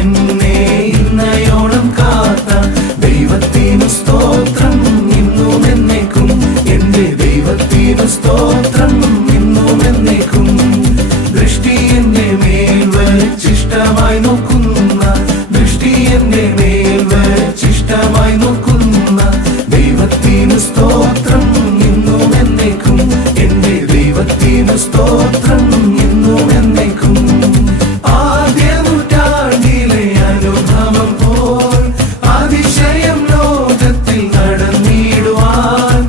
എന്നെ ഇന്നയോളം കാത്ത ദൈവത്തിനു സ്തോത്രം ഇന്നും എന്നേക്കും. എന്റെ ദൈവത്തിനു സ്തോത്രം ഇന്നും എന്നേക്കും. ദൃഷ്ടി എന്റെ മേൽ വച്ചിഷ്ടമായി നോക്കുന്ന, ദൃഷ്ടി എന്റെ മേൽ വച്ചിഷ്ടമായി നോക്കുന്ന ദൈവത്തിനു സ്തോത്രം ഇന്നും എന്നേക്കും. എന്റെ ദൈവത്തിനു സ്തോത്രം ഇന്നും എന്നേക്കും. ആദ്യ നൂറ്റാണ്ടിലെ അനുഭവം പോൽ അതിശയം ലോകത്തിൽ നടന്നിടുവാൻ,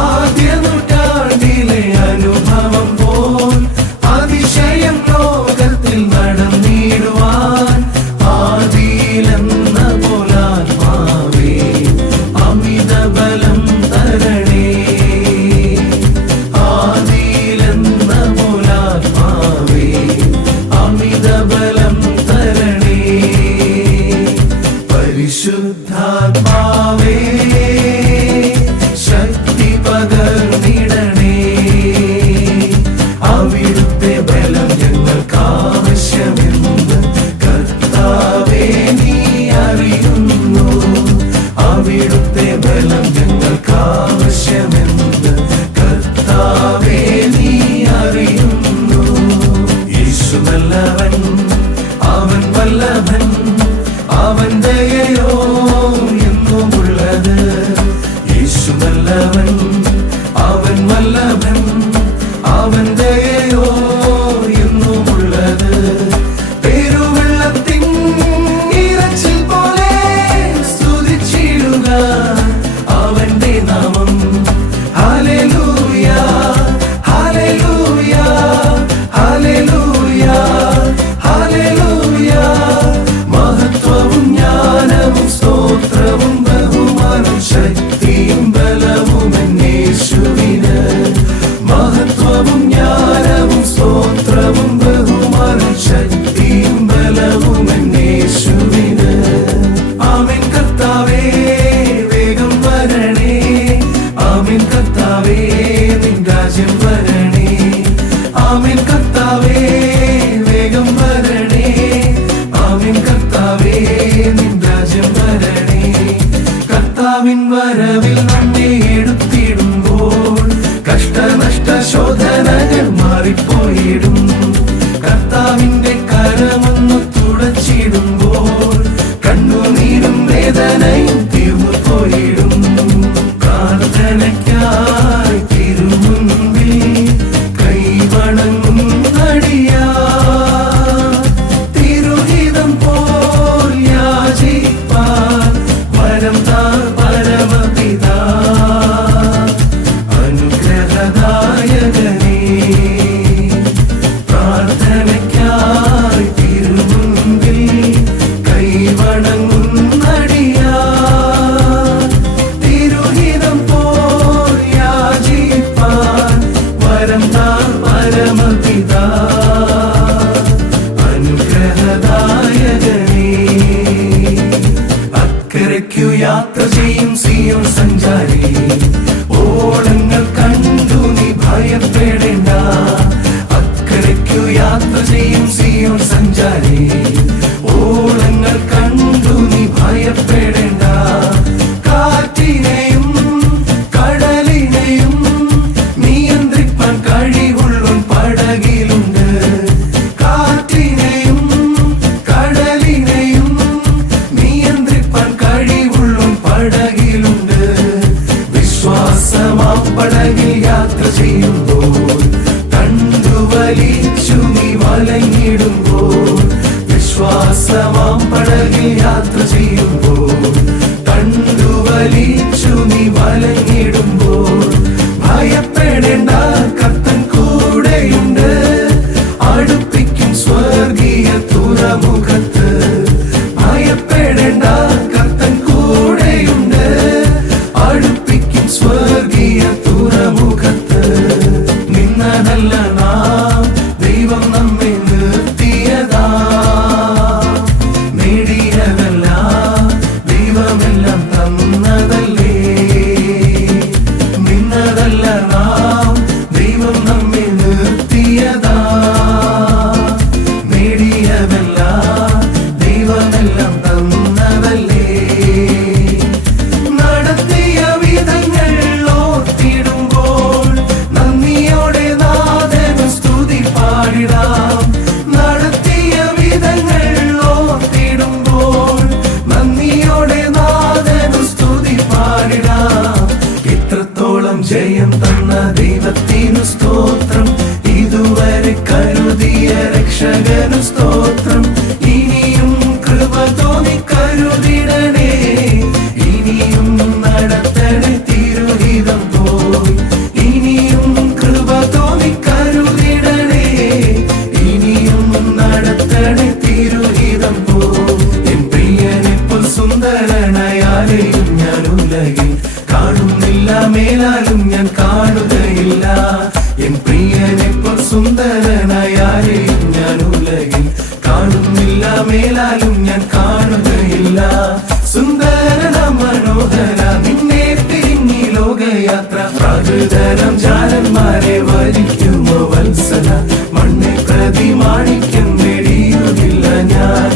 ആദ്യ നൂറ്റാണ്ടിലെ അനുഭവം പോൽ അതിശയം ലോകത്തിൽ നടന്നിടുവാൻ ആദിയിലെന്ന പോലാത്മാവേ അമിത ബലം തരണേ. ആദിയിലെന്ന പോലാത്മാവേ അമിത ബലം തരണേ. പരിശുദ്ധാത്മാവേ ശക്തി പകർന്നിടണേ. അവിടുത്തെ ബലം ഞങ്ങൾക്ക് ആവശ്യമെന്ന് കർത്താവേ നീ അറിയുന്നു. അവിടുത്തെ ബലം ഞങ്ങൾക്ക് ആവശ്യമെന്ന് കർത്താവേ നീ അറിയുന്നു. യേശു നല്ലവൻ, അവൻ വല്ലഭൻ, അവൻ ദയയോ എന്നുമുള്ളത്. യേശു നല്ലവൻ, അവൻ വല്ലഭൻ, അവൻ ദയയോ എന്നുമുള്ളത്. പെരുവെള്ളത്തിൻ ഇരച്ചിൽ പോലെ സ്തുതിച്ചിടുക അവന്റെ നാമം. Hallelujah hallelujah hallelujah hallelujah. മഹത്വവും ജ്ഞാനവും സ്തോത്രവും ബഹുമാനവും ശക്തിയും ബലവും യേശുവിന്. മഹത്വവും ജ്ഞാനവും സ്തോത്രവും ബഹുമാനവും ശക്തിയും ബലവും യേശുവിന്. ആമേൻ കർത്താവേ വേഗം വരണേ. ആമേൻ കർത്താവേ നിൻ രാജ്യം വരണേ. ആമേൻ കർത്താവേ വേഗം വരണേ. ആമേൻ കർത്താവേ നിൻ രാജ്യം വരണേ. കർത്താവിൻ വരവിൽ നമ്മെ എടുത്തിടുമ്പോൾ കഷ്ടനഷ്ട ശോധനകൾ മാറിപ്പോയിടും. കർത്താവിന്റെ കരമൊന്നു തുടച്ചിടുമ്പോൾ കണ്ണുനീരും വേദനയും തീർന്നു പോയിടും. പ്രാർത്ഥനയ്ക്കായി തിരുമുൻപിൽ കൈവണങ്ങും നടിയാ, തിരുഹിതം പോൽ യാചിപ്പാൻ വരം താ പരമപിതാ. അനുഗ്രഹദായകനേ പ്രാർത്ഥനയ്ക്കായി തിരുമുൻപിൽ കൈവണങ്ങും നടിയാ, തിരുഹിതം പോൽ യാചിപ്പാൻ വരം താ പരമപിതാ. അനുഗ്രഹദായകനേ അക്കരയ്ക്കു യാത്ര ചെയ്യും സിയോൻ സഞ്ചാരി, ഓളങ്ങൾ കണ്ടു നീ ഭയപ്പെടേണ്ട. അക്കരയ്ക്കു യാത്ര ചെയ്യും സിയോൻ സഞ്ചാരി, ഓളങ്ങൾ കണ്ടു നീ ഭയപ്പെടേണ്ട. കാറ്റിനെയും കടലിനെയും നിയന്ത്രിപ്പാൻ കഴിവുള്ളോൻ പടകിലുണ്ട്. കാറ്റിനെയും കടലിനെയും നിയന്ത്രിപ്പാൻ കഴിവുള്ളോൻ പടകിലുണ്ട്. വിശ്വാസമാം പടകിൽ യാത്ര ചെയ്യുമ്പോൾ തണ്ടുവലിച്ചു നീ വലഞ്ഞിടുമ്പോൾ, വിശ്വാസമാം പടകിൽ യാത്ര ചെയ്യുമ്പോൾ തണ്ടുവലിച്ചു നീ വലഞ്ഞിടുമ്പോൾ ഭയപ്പെടേണ്ട, കർത്തൻ കൂടെയുണ്ട്. അടുപ്പിക്കും സ്വർഗീയ തുറമുഖത്ത്. ഭയപ്പെടേണ്ട, കർത്തൻ കൂടെയുണ്ട്. അടുപ്പിക്കും സ്വർഗീയ തുറമുഖത്ത്. നിന്നതല്ല നാം, ദൈവം നമ്മെ നിർത്തിയതാ. നേടിയതല്ല, ദൈവമെല്ലാം തന്നതല്ലേ. നിന്നതല്ല നാം, ദൈവം തോന്നി കരുതിടണേ ഇനിയും നടത്തണേ തിരുഹിതം പോയി ഇനിയും കൃപ തോന്നി കരുതിടണേ ഇനിയും നടത്തണേ തിരുഹിതം പോയി എൻ പ്രിയനെപ്പോൾ സുന്ദരനായാലെയും ഞാൻ ഉലകിൽ കാണുന്നില്ല മേലാലും ഞാൻ കാണുകയില്ല എൻ പ്രിയനെപ്പോൾ സുന്ദരനായാലെയും ഞാൻ ഉലകിൽ കാണുന്നില്ല മേലാലും ഞാൻ കാണുകയില്ല സുന്ദരന മനോഹര നിന്നെ തിരിഞ്ഞി ലോകയാത്ര പ്രാകൃതരം ജാലന്മാരെ വരിക്കുമോ വത്സല മണ്ണെ പ്രതി മാണിക്യം വെടിയുകില്ല ഞാൻ